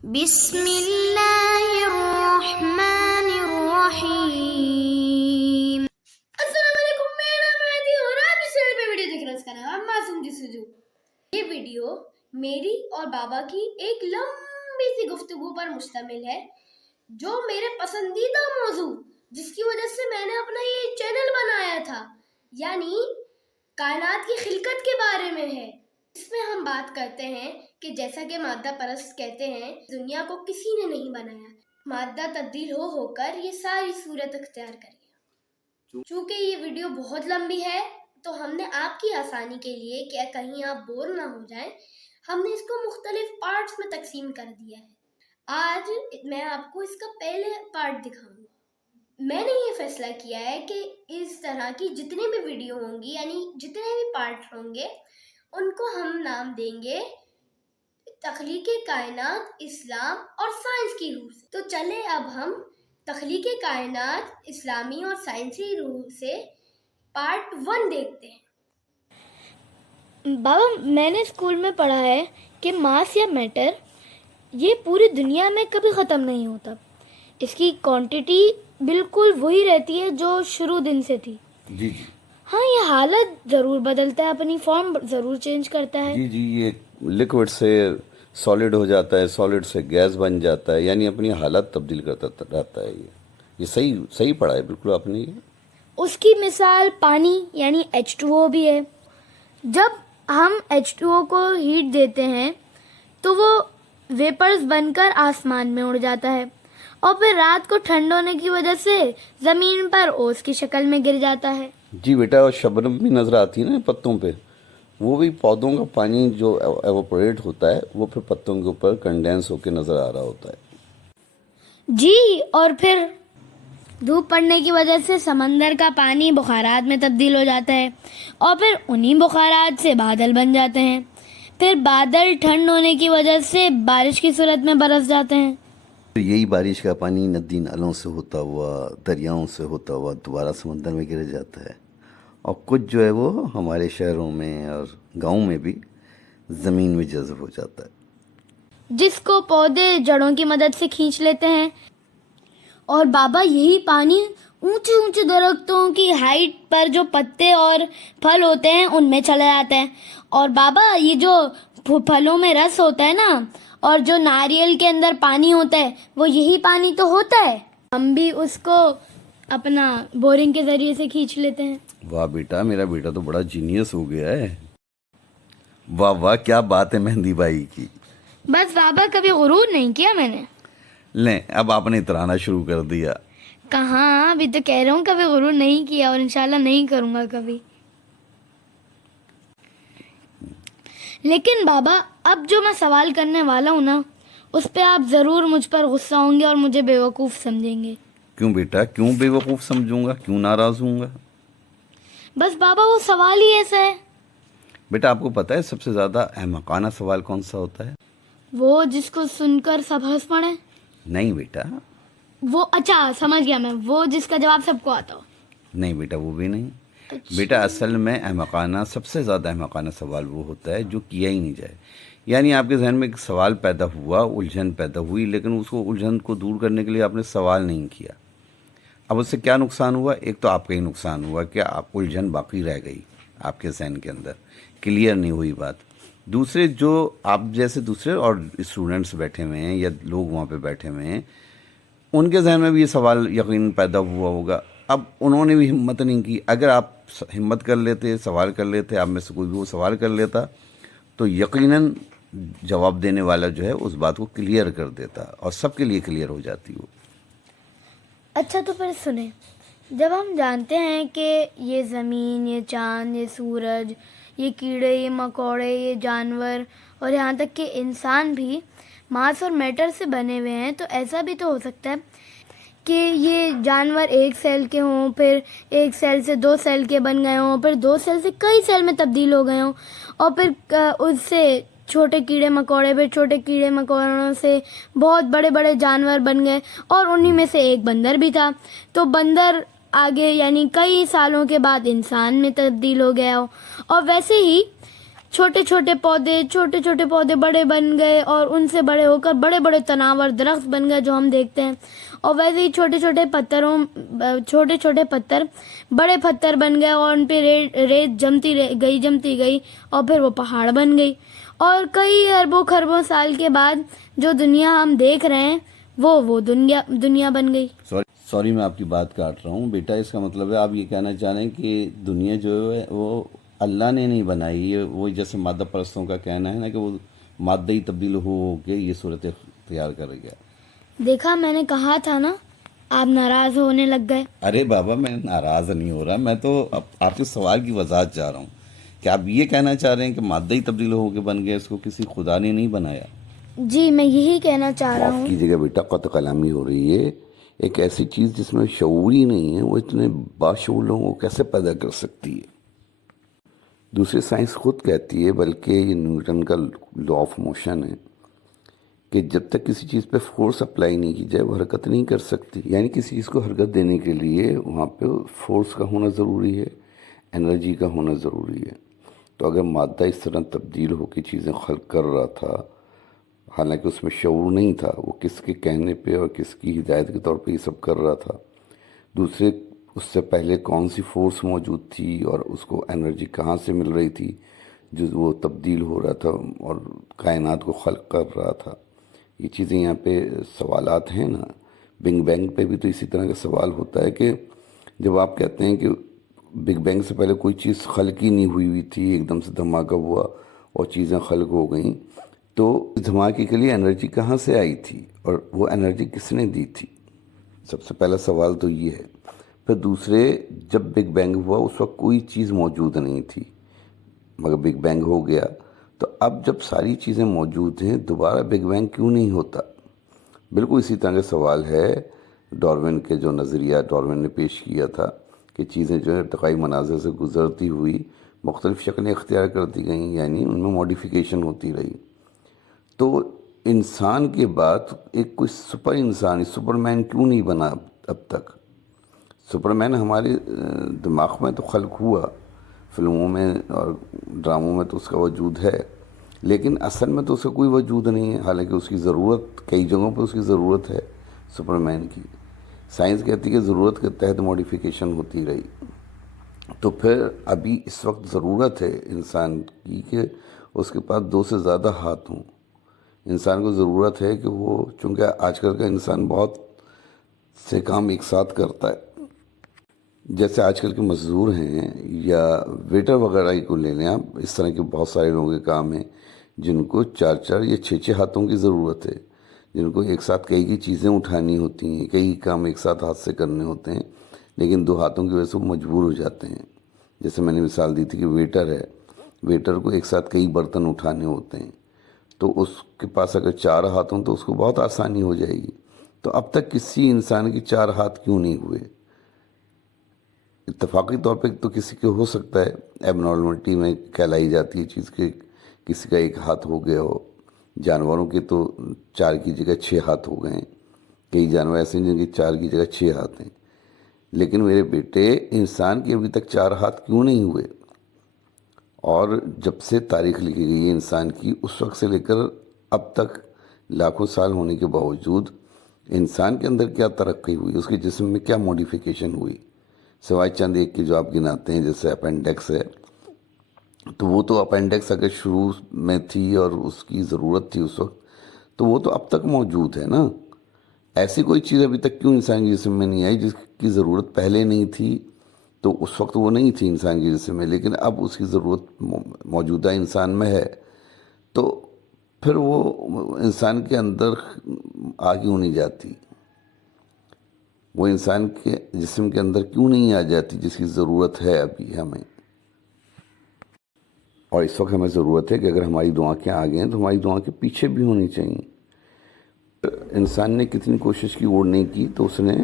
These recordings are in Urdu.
بسم اللہ الرحمن الرحیم۔ السلام علیکم، میرا نام مہدی اور آپ اس چینل پہ ویڈیو دیکھ رہے ہیں۔ اس کا نام معصوم جستجو۔ یہ ویڈیو میری اور بابا کی ایک لمبی سی گفتگو پر مشتمل ہے، جو میرے پسندیدہ موضوع جس کی وجہ سے میں نے اپنا یہ چینل بنایا تھا، یعنی کائنات کی خلقت کے بارے میں ہے۔ اس میں ہم بات کرتے ہیں کہ جیسا کہ مادہ پرست کہتے ہیں، دنیا کو کسی نے نہیں بنایا، مادہ تبدیل ہو کر یہ ساری صورت اختیار کر لیا۔ چونکہ یہ ویڈیو بہت لمبی ہے تو ہم نے آپ کی آسانی کے لیے کہ کہیں آپ بور نہ ہو جائیں، ہم نے اس کو مختلف پارٹس میں تقسیم کر دیا ہے۔ آج میں آپ کو اس کا پہلے پارٹ دکھاؤں گا۔ میں نے یہ فیصلہ کیا ہے کہ اس طرح کی جتنی بھی ویڈیو ہوں گی، یعنی جتنے بھی پارٹ ہوں گے، ان کو ہم نام دیں گے تخلیق کائنات، اسلام اور سائنس کی روح سے۔ تو چلے اب ہم تخلیق کائنات اسلامی اور سائنسی روح سے پارٹ 1 دیکھتے ہیں۔ بابا، میں نے اسکول میں پڑھا ہے کہ ماس یا میٹر یہ پوری دنیا میں کبھی ختم نہیں ہوتا، اس کی کوانٹٹی بالکل وہی رہتی ہے جو شروع دن سے تھی۔ جی ہاں، یہ حالت ضرور بدلتا ہے، اپنی فارم ضرور چینج کرتا ہے۔ جی یہ لکوڈ سے سالڈ ہو جاتا ہے، سالڈ سے گیس بن جاتا ہے، یعنی اپنی حالت تبدیل کرتا رہتا ہے۔ یہ صحیح پڑھا ہے بالکل آپ نے۔ اس کی مثال پانی یعنی H2O بھی ہے۔ جب ہم H2O کو ہیٹ دیتے ہیں تو وہ ویپرز بن کر آسمان میں اڑ جاتا ہے، اور پھر رات کو ٹھنڈ ہونے کی وجہ سے زمین پر اوس کی شکل میں گر جاتا ہے۔ جی بیٹا، اور شبنم بھی نظر آتی ہے نا پتوں پہ، وہ بھی پودوں کا پانی جو ایوپوریٹ ہوتا ہے وہ پھر پتوں کے اوپر کنڈینس ہو کے نظر آ رہا ہوتا ہے۔ جی، اور پھر دھوپ پڑنے کی وجہ سے سمندر کا پانی بخارات میں تبدیل ہو جاتا ہے، اور پھر انہی بخارات سے بادل بن جاتے ہیں۔ پھر بادل ٹھنڈ ہونے کی وجہ سے بارش کی صورت میں برس جاتے ہیں۔ یہی بارش کا پانی ندی نالوں سے ہوتا ہوا، دریاؤں سے ہوتا ہوا دوبارہ سمندر میں گر جاتا ہے، اور کچھ جو ہے وہ ہمارے شہروں میں اور گاؤں میں بھی زمین میں جذب ہو جاتا ہے، جس کو پودے جڑوں کی مدد سے کھینچ لیتے ہیں۔ اور بابا، یہی پانی اونچے اونچے درختوں کی ہائٹ پر جو پتے اور پھل ہوتے ہیں ان میں چلا جاتا ہے۔ اور بابا، یہ جو پھلوں میں رس ہوتا ہے نا، اور جو ناریل کے اندر پانی ہوتا ہے، وہ یہی پانی تو ہوتا ہے۔ ہم بھی اس کو اپنا بورنگ کے ذریعے سے کھینچ لیتے ہیں۔ واہ بیٹا، میرا بیٹا تو بڑا جینیس ہو گیا ہے۔ واہ واہ، کیا بات ہے مہندی بھائی کی۔ بس بابا، کبھی غرور نہیں کیا میں نے۔ لیں، اب آپ نے اترانا شروع کر دیا۔ کہاں، ابھی تو کہہ رہا ہوں کبھی غرور نہیں کیا، اور انشاءاللہ نہیں کروں گا کبھی۔ لیکن بابا، اب جو میں سوال کرنے والا ہوں نا، اس پہ آپ ضرور مجھ پر غصہ ہوں گے اور مجھے بیوقوف سمجھیں گے۔ کیوں بیٹا، کیوں بے وقوف سمجھوں گا، کیوں ناراض ہوں گا؟ بس بابا، وہ سوال ہی ایسا ہے۔ بیٹا، آپ کو پتہ ہے سب سے زیادہ احمقانہ سوال کون سا ہوتا ہے؟ وہ جس کو سن کر سب ہنس پڑے۔ نہیں بیٹا، وہ اچھا سمجھ گیا میں، وہ جس کا جواب سب کو آتا ہو۔ نہیں بیٹا، وہ بھی نہیں۔ بیٹا، اصل میں احمقانہ، سب سے زیادہ احمقانہ سوال وہ ہوتا ہے جو کیا ہی نہیں جائے۔ یعنی آپ کے ذہن میں ایک سوال پیدا ہوا، الجھن پیدا ہوئی، لیکن اس کو الجھن کو دور کرنے کے لیے آپ نے سوال نہیں کیا۔ اب اس سے کیا نقصان ہوا؟ ایک تو آپ کا ہی نقصان ہوا کہ آپ الجھن باقی رہ گئی آپ کے ذہن کے اندر، کلیئر نہیں ہوئی بات۔ دوسرے، جو آپ جیسے دوسرے اور اسٹوڈنٹس بیٹھے ہوئے ہیں یا لوگ وہاں پہ بیٹھے ہوئے ہیں، ان کے ذہن میں بھی یہ سوال یقیناً پیدا ہوا ہوگا۔ اب انہوں نے بھی ہمت نہیں کی۔ اگر آپ ہمت کر لیتے، سوال کر لیتے، آپ میں سے کوئی بھی وہ سوال کر لیتا، تو یقیناً جواب دینے والا جو ہے اس بات کو کلیئر کر دیتا، اور سب کے لیے کلیئر ہو جاتی وہ۔ اچھا، تو پھر سنیں، جب ہم جانتے ہیں کہ یہ زمین، یہ چاند، یہ سورج، یہ کیڑے، یہ مکوڑے، یہ جانور، اور یہاں تک کہ انسان بھی ماس اور میٹر سے بنے ہوئے ہیں، تو ایسا بھی تو ہو سکتا ہے کہ یہ جانور ایک سیل کے ہوں، پھر ایک سیل سے 2 سیل کے بن گئے ہوں، پھر 2 سیل سے کئی سیل میں تبدیل ہو گئے ہوں، اور پھر اس سے چھوٹے کیڑے مکوڑے، پھر چھوٹے کیڑے مکوڑوں سے بہت بڑے بڑے جانور بن گئے، اور انہی میں سے ایک بندر بھی تھا۔ تو بندر آگے یعنی کئی سالوں کے بعد انسان میں تبدیل ہو گیا ہو، اور ویسے ہی چھوٹے چھوٹے پودے بڑے بن گئے اور ان سے بڑے ہو کر بڑے بڑے تناور درخت بن گئے جو ہم دیکھتے ہیں. اور ویسے ہی چھوٹے چھوٹے پتھر بڑے پتھر بن گئے اور ان پہ ریت جمتی گئی اور پھر وہ پہاڑ بن گئی. اور کئی اربوں خربوں سال کے بعد جو دنیا ہم دیکھ رہے ہیں وہ دنیا بن گئی. سوری میں آپ کی بات کاٹ رہا ہوں بیٹا. اس کا مطلب ہے آپ یہ کہنا چاہ رہے ہیں کہ دنیا جو ہے وہ اللہ نے نہیں بنائی ہے. وہ جیسے مادہ پرستوں کا کہنا ہے نا کہ وہ مادہ ہی تبدیل ہو کے یہ صورت اختیار کر گیا. دیکھا میں نے کہا تھا نا, آپ ناراض ہونے لگ گئے. ارے بابا میں ناراض نہیں ہو رہا, میں تو آپ کے سوال کی وضاحت چاہ رہا ہوں کہ آپ یہ کہنا چاہ رہے ہیں کہ مادہ ہی تبدیل ہو کے بن گیا, اس کو کسی خدا نے نہیں بنایا. جی میں یہی کہنا چاہ رہا ہوں. معاف کیجیے گا بیٹا, قط کلامی ہو رہی ہے. ایک ایسی چیز جس میں شعور ہی نہیں ہے وہ اتنے باشعور لوگوں کو کیسے پیدا کر سکتی ہے. دوسری سائنس خود کہتی ہے, بلکہ یہ نیوٹن کا لا آف موشن ہے, کہ جب تک کسی چیز پہ فورس اپلائی نہیں کی جائے وہ حرکت نہیں کر سکتی. یعنی کسی چیز کو حرکت دینے کے لیے وہاں پہ فورس کا ہونا ضروری ہے, انرجی کا ہونا ضروری ہے. تو اگر مادہ اس طرح تبدیل ہو کے چیزیں خلق کر رہا تھا, حالانکہ اس میں شعور نہیں تھا, وہ کس کے کہنے پہ اور کس کی ہدایت کے طور پہ یہ سب کر رہا تھا. دوسرے اس سے پہلے کون سی فورس موجود تھی اور اس کو انرجی کہاں سے مل رہی تھی جو وہ تبدیل ہو رہا تھا اور کائنات کو خلق کر رہا تھا. یہ چیزیں یہاں پہ سوالات ہیں نا. بگ بینگ پہ بھی تو اسی طرح کا سوال ہوتا ہے کہ جب آپ کہتے ہیں کہ بگ بینگ سے پہلے کوئی چیز خلق ہی نہیں ہوئی تھی, ایک دم سے دھماکہ ہوا اور چیزیں خلق ہو گئیں, تو اس دھماکے کے لیے انرجی کہاں سے آئی تھی اور وہ انرجی کس نے دی تھی؟ سب سے پہلا سوال تو یہ ہے. پھر دوسرے, جب بگ بینگ ہوا اس وقت کوئی چیز موجود نہیں تھی, مگر بگ بینگ ہو گیا, تو اب جب ساری چیزیں موجود ہیں دوبارہ بگ بینگ کیوں نہیں ہوتا؟ بالکل اسی طرح کا سوال ہے ڈارون کے جو نظریہ ڈارون نے پیش کیا تھا کہ چیزیں جو ہے ارتقائی مناظر سے گزرتی ہوئی مختلف شکلیں اختیار کرتی گئیں, یعنی ان میں ماڈیفیکیشن ہوتی رہی. تو انسان کے بعد ایک کوئی سپر انسان, سپر مین کیوں نہیں بنا اب تک؟ سپر مین ہمارے دماغ میں تو خلق ہوا, فلموں میں اور ڈراموں میں تو اس کا وجود ہے, لیکن اصل میں تو اس کا کوئی وجود نہیں ہے. حالانکہ اس کی ضرورت کئی جگہوں پہ اس کی ضرورت ہے سپر مین کی. سائنس کہتی ہے کہ ضرورت کے تحت ماڈیفیکیشن ہوتی رہی. تو پھر ابھی اس وقت ضرورت ہے انسان کی کہ اس کے پاس 2 سے زیادہ ہاتھ ہوں. انسان کو ضرورت ہے کہ وہ, چونکہ آج کل کا انسان بہت سے کام ایک ساتھ کرتا ہے, جیسے آج کل کے مزدور ہیں یا ویٹر وغیرہ کو لے لیں آپ, اس طرح کے بہت سارے لوگوں کے کام ہیں جن کو 4 یا 6 ہاتھوں کی ضرورت ہے, جن کو ایک ساتھ کئی چیزیں اٹھانی ہوتی ہیں, کئی کام ایک ساتھ ہاتھ سے کرنے ہوتے ہیں, لیکن 2 ہاتھوں کی وجہ سے وہ مجبور ہو جاتے ہیں. جیسے میں نے مثال دی تھی کہ ویٹر ہے, ویٹر کو ایک ساتھ کئی برتن اٹھانے ہوتے ہیں, تو اس کے پاس اگر 4 ہاتھ ہوں تو اس کو بہت آسانی ہو جائے گی. تو اب تک کسی انسان کے 4 ہاتھ کیوں نہیں ہوئے؟ اتفاقی طور پہ تو کسی کے ہو سکتا ہے, ایب نارملٹی میں کہلائی جاتی ہے چیز کہ کسی کا 1 ہاتھ ہو گیا ہو. جانوروں کے تو 4 کی جگہ 6 ہاتھ ہو گئے ہیں, کئی جانور ایسے ہیں جن کے 4 کی جگہ 6 ہاتھ ہیں. لیکن میرے بیٹے, انسان کے ابھی تک 4 ہاتھ کیوں نہیں ہوئے؟ اور جب سے تاریخ لکھی گئی ہے انسان کی, اس وقت سے لے کر اب تک لاکھوں سال ہونے کے باوجود انسان کے اندر کیا ترقی ہوئی, اس کے جسم میں کیا ماڈیفیکیشن ہوئی, سوائے چند ایک کے جو آپ گناتے ہیں جیسے اپینڈکس ہے. تو وہ تو اپینڈکس اگر شروع میں تھی اور اس کی ضرورت تھی اس وقت, تو وہ تو اب تک موجود ہے نا. ایسی کوئی چیز ابھی تک کیوں انسان کے جسم میں نہیں آئی جس کی ضرورت پہلے نہیں تھی؟ تو اس وقت وہ نہیں تھی انسان کے جسم میں, لیکن اب اس کی ضرورت موجودہ انسان میں ہے. تو پھر وہ انسان کے اندر آ کیوں نہیں جاتی؟ وہ انسان کے جسم کے اندر کیوں نہیں آ جاتی جس کی ضرورت ہے ابھی ہمیں؟ اور اس وقت ہمیں ضرورت ہے کہ اگر ہماری دعائیں آ گئے ہیں تو ہماری دعائیں کے پیچھے بھی ہونی چاہیے. انسان نے کتنی کوشش کی اڑنے کی, تو اس نے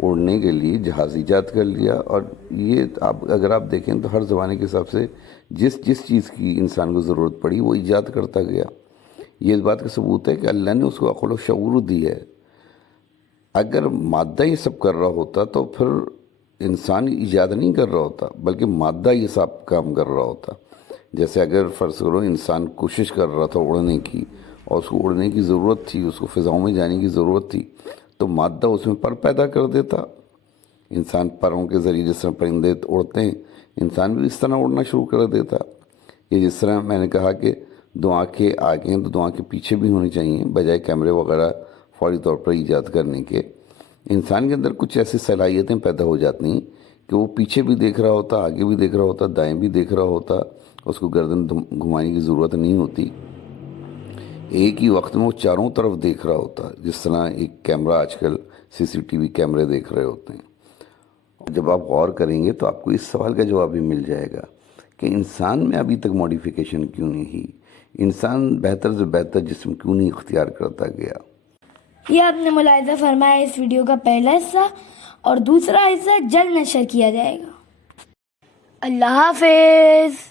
اڑنے کے لیے جہاز ایجاد کر لیا. اور یہ اگر آپ دیکھیں تو ہر زمانے کے حساب سے جس چیز کی انسان کو ضرورت پڑی وہ ایجاد کرتا گیا. یہ اس بات کا ثبوت ہے کہ اللہ نے اس کو عقل و شعور دی ہے. اگر مادہ یہ سب کر رہا ہوتا تو پھر انسان ایجاد نہیں کر رہا ہوتا, بلکہ مادہ یہ سب کام کر رہا ہوتا. جیسے اگر فرض کرو انسان کوشش کر رہا تھا اڑنے کی اور اس کو اڑنے کی ضرورت تھی، اس کو فضاؤں میں جانے کی ضرورت تھی، تو مادہ اس میں پر پیدا کر دیتا. انسان پروں کے ذریعے جس طرح پرندے اڑتے ہیں، انسان بھی اس طرح اڑنا شروع کر دیتا. یہ جس طرح میں نے کہا کہ 2 آنکھیں آگے ہیں تو 2 آنکھیں پیچھے بھی ہونی چاہیے، بجائے کیمرے وغیرہ فوری طور پر ایجاد کرنے کے. انسان کے اندر کچھ ایسی صلاحیتیں پیدا ہو جاتی ہیں کہ وہ پیچھے بھی دیکھ رہا ہوتا، آگے بھی دیکھ رہا ہوتا، دائیں بھی دیکھ رہا ہوتا، اس کو گردن گھمانے کی ضرورت نہیں ہوتی. ایک ہی وقت میں وہ چاروں طرف دیکھ رہا ہوتا، جس طرح ایک کیمرہ آج کل CCTV کیمرے دیکھ رہے ہوتے ہیں. جب آپ غور کریں گے تو آپ کو اس سوال کا جواب بھی مل جائے گا کہ انسان میں ابھی تک ماڈیفیکیشن کیوں نہیں ہوئی، انسان بہتر سے بہتر جسم کیوں نہیں اختیار کرتا گیا. یہ آپ نے ملاحظہ فرمایا اس ویڈیو کا پہلا حصہ، اور دوسرا حصہ جلد نشر کیا جائے گا. اللہ حافظ.